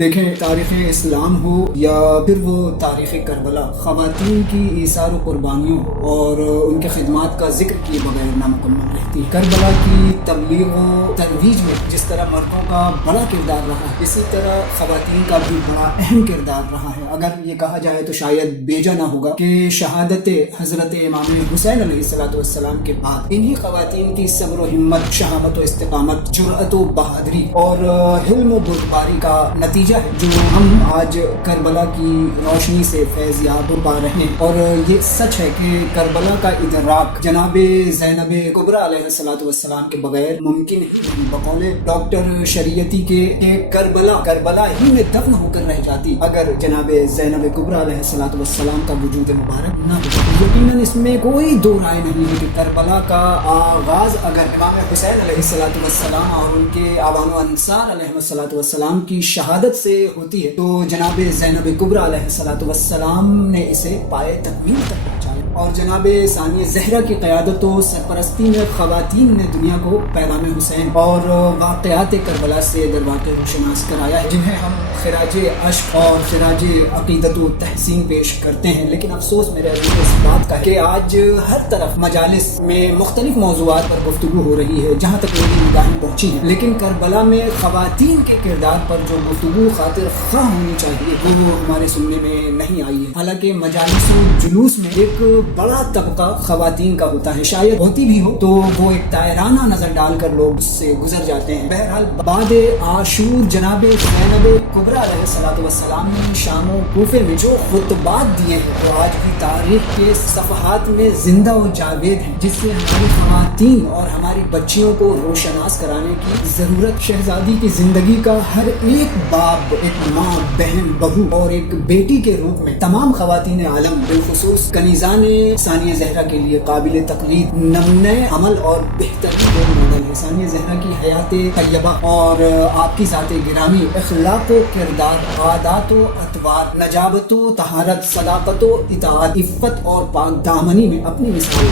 دیکھیں، تاریخ اسلام ہو یا پھر وہ تاریخ کربلا، خواتین کی ایثار و قربانیوں اور ان کے خدمات کا ذکر کیے بغیر نامکمل رہتی ہے۔ کربلا کی تبلیغ و ترویج میں جس طرح مردوں کا بڑا کردار رہا ہے، اسی طرح خواتین کا بھی بڑا اہم کردار رہا ہے۔ اگر یہ کہا جائے تو شاید بیجا نہ ہوگا کہ شہادت حضرت امام حسین علیہ السلام کے بعد انہی خواتین کی صبر و ہمت، شہامت و استقامت، جرأت و بہادری اور حلم و بردباری کا نتیجہ ہے جو ہم آج کربلا کی روشنی سے فیض یاب پا رہے ہیں۔ اور یہ سچ ہے کہ کربلا کا ادراک جناب زینب کبریٰ علیہ السلام کے بغیر ممکن ہی نہیں۔ بقول ڈاکٹر شریعتی کے کربلا ہی میں دفن ہو کر رہ جاتی اگر جناب زینب کبریٰ علیہ السلام کا وجود مبارک نہ ہو۔ یقیناً اس میں کوئی دو رائے نہیں ہے کہ کربلا کا آغاز اگر امام حسین علیہ السلام اور ان کے اعوان و انصار علیہ السلام کی شہادت سے ہوتی ہے تو جناب زینب کبریٰ علیہ السلام نے اسے پائے تکمیل تک پہنچایا، اور جناب ثانیہ زہرا کی قیادت و سرپرستی میں خواتین نے دنیا کو پیغام حسین اور واقعات کربلا سے دروازے روشناس کرایا ہے، جنہیں ہم خراج اشک اور خراج عقیدت و تحسین پیش کرتے ہیں۔ لیکن افسوس میرے عزیز اس بات کا ہے کہ آج ہر طرف مجالس میں مختلف موضوعات پر گفتگو ہو رہی ہے، جہاں تک میری نگاہیں پہنچی ہیں، لیکن کربلا میں خواتین کے کردار پر جو گفتگو خاطر خواہ ہونی چاہیے وہ ہمارے سننے میں نہیں آئی ہے۔ حالانکہ مجالس و جلوس میں ایک بڑا طبقہ خواتین کا ہوتا ہے، شاید ہوتی بھی ہو تو وہ ایک طائرانہ نظر ڈال کر لوگ اس سے گزر جاتے ہیں۔ بہرحال بعد عاشور جناب زینب کبریٰ علیہ السلام نے شام و کوفے میں جو خطبات دیے ہیں وہ آج بھی تاریخ کے صفحات میں زندہ و جاوید ہیں، جس سے ہماری خواتین اور ہماری بچیوں کو روشناس کرانے کی ضرورت۔ شہزادی کی زندگی کا ہر ایک باپ ایک ماں، بہن، بہو اور ایک بیٹی کے روپ میں تمام خواتین عالم بالخصوص کنیزان ثانیہ زہرا کے لیے قابل تقلید، نمونہ عمل اور بہترین رول ماڈل ہے۔ ثانیہ زہرا کی حیات طیبہ اور آپ کی ذات گرامی، اخلاق و کردار، عادات و اطوار، نجابت و طہارت، صداقت و اطاعت، عفت اور پاک دامنی میں اپنی مثال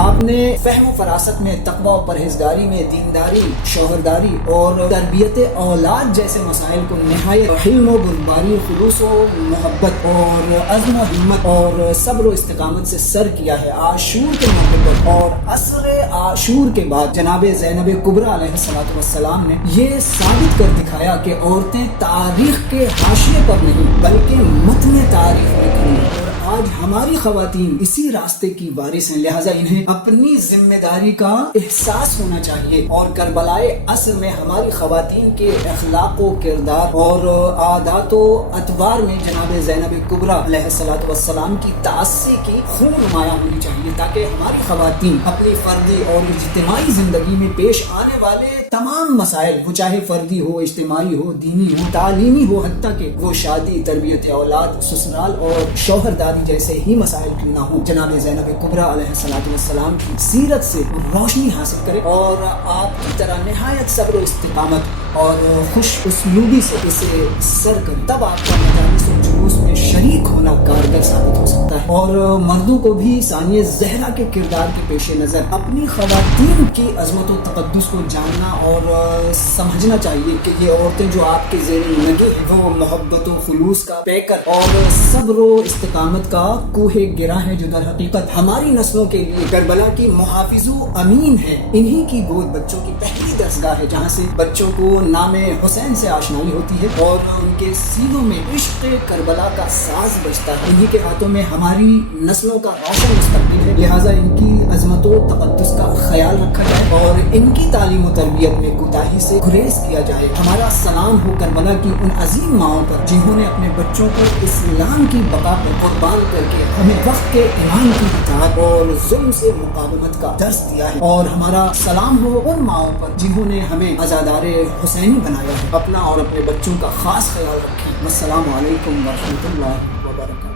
آپ نے فہم و فراست میں، تقوی و پرہیزگاری میں، دینداری، شوہرداری اور تربیت اولاد جیسے مسائل کو نہایت حلم و بردباری، خلوص و محبت اور عزم و ہمت اور صبر و استقامت سے سر کیا ہے۔ عاشور کے موقع پر اور عصر عاشور کے بعد جناب زینب کبریٰ علیہ السلام نے یہ ثابت کر دکھایا کہ عورتیں تاریخ کے حاشیے پر نہیں بلکہ متن تاریخ میں کھڑی ہیں، اور آج ہماری خواتین اسی راستے کی وارث ہیں، لہٰذا انہیں اپنی ذمہ داری کا احساس ہونا چاہیے اور کربلائے اصل میں ہماری خواتین کے اخلاق و کردار اور عادات و اطوار میں جناب زینب کبریٰ علیہ السلام کی تأسی کی خون نمایاں ہونی چاہیے، تاکہ ہماری خواتین اپنی فردی اور اجتماعی زندگی میں پیش آنے والے تمام مسائل، وہ چاہے فردی ہو، اجتماعی ہو، دینی ہو، تعلیمی ہو، حتیٰ کہ وہ شادی، تربیت اولاد، سسرال اور شوہرداری جیسے ہی مسائل کیوں نہ ہوں، جناب زینب کبریٰ علیہ السلام کی سیرت سے روشنی حاصل کرے اور آپ کی طرح نہایت صبر و استقامت اور خوش اسلوبی سے اسے سر کرے، تب آپ کا مجالس و جلوس میں شریک ہونا کارگر ثابت ہو سکتا ہے۔ اور مردوں کو بھی ثانیہ زہرا کے کردار کے پیش نظر اپنی خواتین کی عظمت و تقدس کو جاننا اور سمجھنا چاہیے کہ یہ عورتیں جو آپ کے زیر نگہ ہیں وہ محبت و خلوص کا پیکر اور صبر و استقامت کا کوہ گرا ہے، جو در حقیقت ہماری نسلوں کے لیے کربلا کی محافظ و امین ہے۔ انہی کی گود بچوں کی پہلی درسگاہ ہے، جہاں سے بچوں کو نام حسین سے آشنائی ہوتی ہے اور ان کے سینوں میں عشق کربلا کا ساز بجتا ہے۔ انہی کے ہاتھوں میں ہماری نسلوں کا روشن مستقبل ہے، لہٰذا ان کی عظمت و تقدس کا خیال رکھا جائے اور ان کی تعلیم و تربیت میں کوتاہی سے گریز کیا جائے۔ ہمارا سلام ہو کربلا کی ان عظیم ماؤں پر جنہوں نے اپنے بچوں کو اسلام کی بقا پر قربان کر کے ہمیں وقت کے ایمان کی اطاعت اور ظلم سے مقاومت کا درس دیا ہے، اور ہمارا سلام ہو ان ماؤں پر جنہوں نے ہمیں عزادار حسینی بنایا ہے۔ اپنا اور اپنے بچوں کا خاص خیال رکھیں۔ السلام علیکم ورحمۃ اللہ وبرکاتہ۔